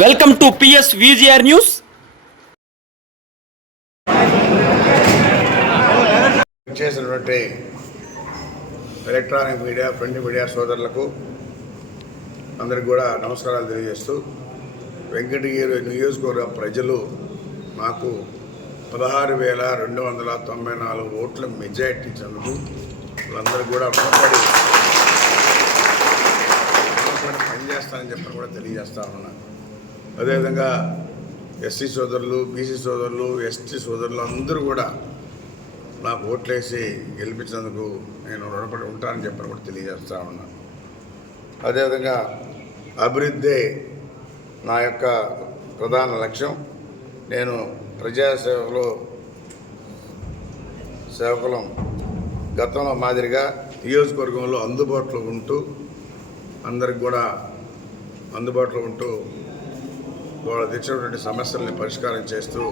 Welcome to PS VGR news. చేసినటువంటి electronic media print media సోదరులకు అందరికి కూడా నమస్కారాలు తెలియజేస్తూ వెంకటగిరి నియోజకవర్గ ప్రజలు మాకు పదహారు వేల రెండు వందల తొంభై నాలుగు ఓట్ల మెజార్టీ ఇచ్చినందుకు వాళ్ళందరూ కూడా రుణపడి పనిచేస్తానని చెప్పి కూడా తెలియజేస్తా ఉన్నాను. అదేవిధంగా ఎస్సీ సోదరులు బీసీ సోదరులు ఎస్టీ సోదరులు అందరూ కూడా నాకు ఓట్లేసి గెలిపించినందుకు నేను రుణపడి ఉంటానని చెప్పని కూడా తెలియజేస్తా ఉన్నాను అదేవిధంగా అభివృద్ధి నా యొక్క ప్రధాన లక్ష్యం. నేను ప్రజాసేవలో సేవకులం గతంలో మాదిరిగా నియోజకవర్గంలో అందుబాటులో ఉంటూ అందరికి కూడా అందుబాటులో ఉంటూ వాళ్ళు తెచ్చినటువంటి సమస్యల్ని పరిష్కారం చేస్తూ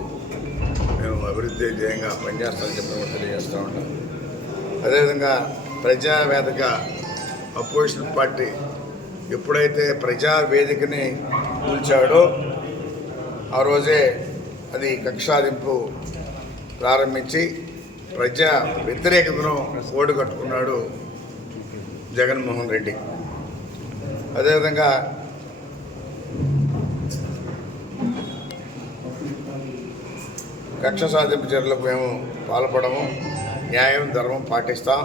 నేను అభివృద్ధి ధ్యేయంగా పనిచేస్తామని చెప్పి తెలియజేస్తూ ఉంటాం అదేవిధంగా ప్రజావేదిక అపోజిషన్ పార్టీ ఎప్పుడైతే ప్రజావేదికని కూల్చాడో ఆ రోజే అది కక్షాదింపు ప్రారంభించి ప్రజా వ్యతిరేకతను ఓటు కట్టుకున్నాడు జగన్మోహన్ రెడ్డి. అదేవిధంగా కక్ష సాధింపు చర్యలకు మేము పాల్పడము న్యాయం ధర్మం పాటిస్తాం.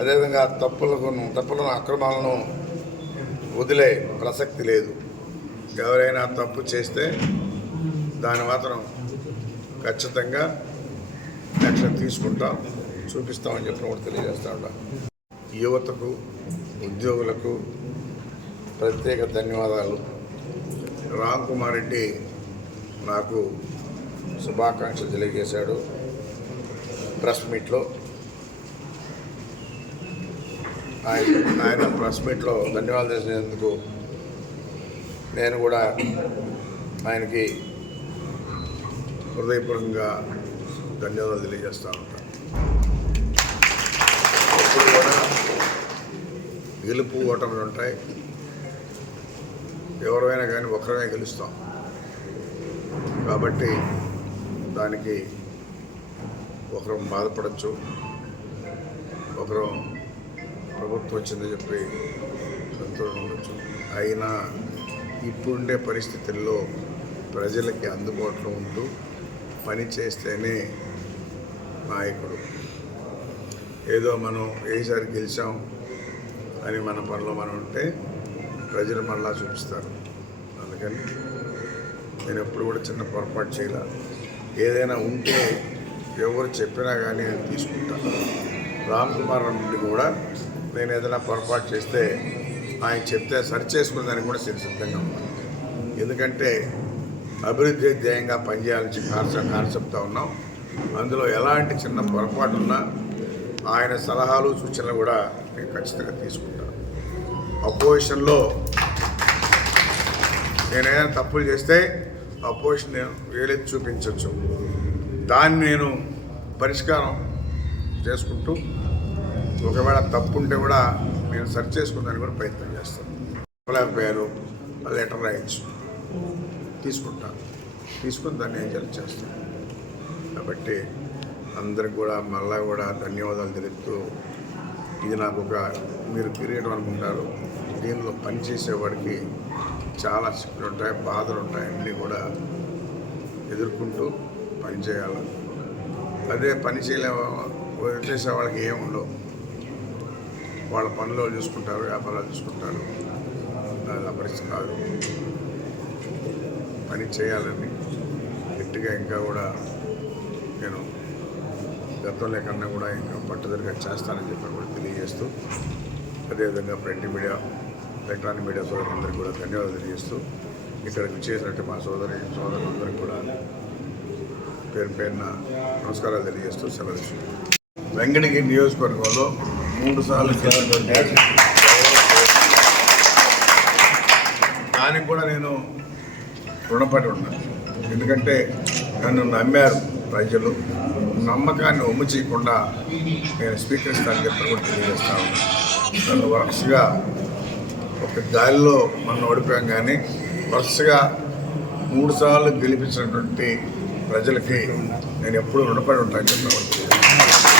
అదేవిధంగా తప్పులకు తప్పులను అక్రమాలను వదిలే ప్రసక్తి లేదు. ఎవరైనా తప్పు చేస్తే దాని మాత్రం ఖచ్చితంగా యాక్షన్ తీసుకుంటాం చూపిస్తామని చెప్పిన కూడా తెలియజేస్తా ఉంటాం యువతకు ఉద్యోగులకు ప్రత్యేక ధన్యవాదాలు. రామ్ కుమార్ రెడ్డి నాకు శుభాకాంక్షలు తెలియజేశాడు ప్రెస్ మీట్లో. ఆయన ఆయన ప్రెస్ మీట్లో ధన్యవాదాలు చేసినందుకు నేను కూడా ఆయనకి హృదయపూర్వకంగా ధన్యవాదాలు తెలియజేస్తా ఉంటాను. ఎప్పుడు కూడా గెలుపు ఓటములు ఉంటాయి. ఎవరైనా కానీ ఒకరమే గెలుస్తాం. కాబట్టి దానికి ఒకరు బాధపడచ్చు. ఒకరు ప్రభుత్వం వచ్చిందని చెప్పి సంతోషం ఉండొచ్చు. అయినా ఇప్పుడుండే పరిస్థితుల్లో ప్రజలకి అందుబాటులో ఉంటూ పని చేస్తేనే నాయకుడు. ఏదో మనం ఏసారి గెలిచాం అని మన పనిలో మనం ఉంటే ప్రజలు మళ్ళా చూపిస్తారు. అందుకని నేను ఎప్పుడు కూడా చిన్న పొరపాటు చేయాలి. ఏదైనా ఉంటే ఎవరు చెప్పినా కానీ నేను తీసుకుంటాను రామ్ కుమార్ నుండి కూడా నేను ఏదైనా పొరపాటు చేస్తే ఆయన చెప్తే సరి చేసుకునేదానికి కూడా సిరి సిద్ధంగా ఉన్నాను. ఎందుకంటే అభివృద్ధి ధ్యేయంగా పనిచేయాలని కాన్సెప్ట్ కాన్సెప్ట్తో ఉన్నాం. అందులో ఎలాంటి చిన్న పొరపాటు ఉన్నా ఆయన సలహాలు సూచనలు కూడా నేను ఖచ్చితంగా తీసుకుంటాను అపోజిషన్లో నేనేదైనా తప్పులు చేస్తే అపోజిషన్ నేను వేలెత్తి చూపించవచ్చు దాన్ని నేను పరిష్కారం చేసుకుంటూ ఒకవేళ తప్పు ఉంటే కూడా నేను సరి చేసుకుందానికి కూడా ప్రయత్నం చేస్తాను. పేరు లెటర్ రాయొచ్చు తీసుకుంటాను. తీసుకుని దాన్ని ఏం చేస్తాను. కాబట్టి అందరికి కూడా మళ్ళా కూడా ధన్యవాదాలు తెలుపుతూ ఇది నాకు ఒక మీరు కిరీటం అనుకుంటారు. దీనిలో పనిచేసేవాడికి చాలా చిక్కులు ఉంటాయి బాధలు ఉంటాయి అన్నీ కూడా ఎదుర్కొంటూ పనిచేయాలి అదే పని చేయలే చేసే వాళ్ళకి ఏముండవు ఉండవు. వాళ్ళ పనులు చూసుకుంటారు వ్యాపారాలు చూసుకుంటారు. అది పరిస్థితి కాదు. పని చేయాలని గట్టిగా ఇంకా కూడా నేను గతంలో కన్నా కూడా ఇంకా పట్టుదలగా చేస్తానని చెప్పి కూడా తెలియజేస్తూ అదేవిధంగా ప్రింట్ మీడియా ఎలక్ట్రానిక్ మీడియా సోదరులందరికీ కూడా ధన్యవాదాలు తెలియజేస్తూ ఇక్కడికి చేసినట్టు మా సోదరి సోదరులందరికీ కూడా పేరు పేరున నమస్కారాలు తెలియజేస్తూ సెలవు వెంకటగిరి నియోజకవర్గంలో మూడు సార్లు దానికి కూడా నేను రుణపడి ఉన్నాను. ఎందుకంటే నన్ను నమ్మారు. ప్రజలు నమ్మకాన్ని ఒమ్ము చేయకుండా నేను స్వీకరిస్తానని చెప్పి కూడా తెలియజేస్తా ఉన్నాను వరుసగా ఒక గాలిలో మనం ఓడిపోయాం కానీ వరుసగా మూడుసార్లు గెలిపించినటువంటి ప్రజలకి నేను ఎప్పుడూ రుణపడి ఉంటాను చెప్పిన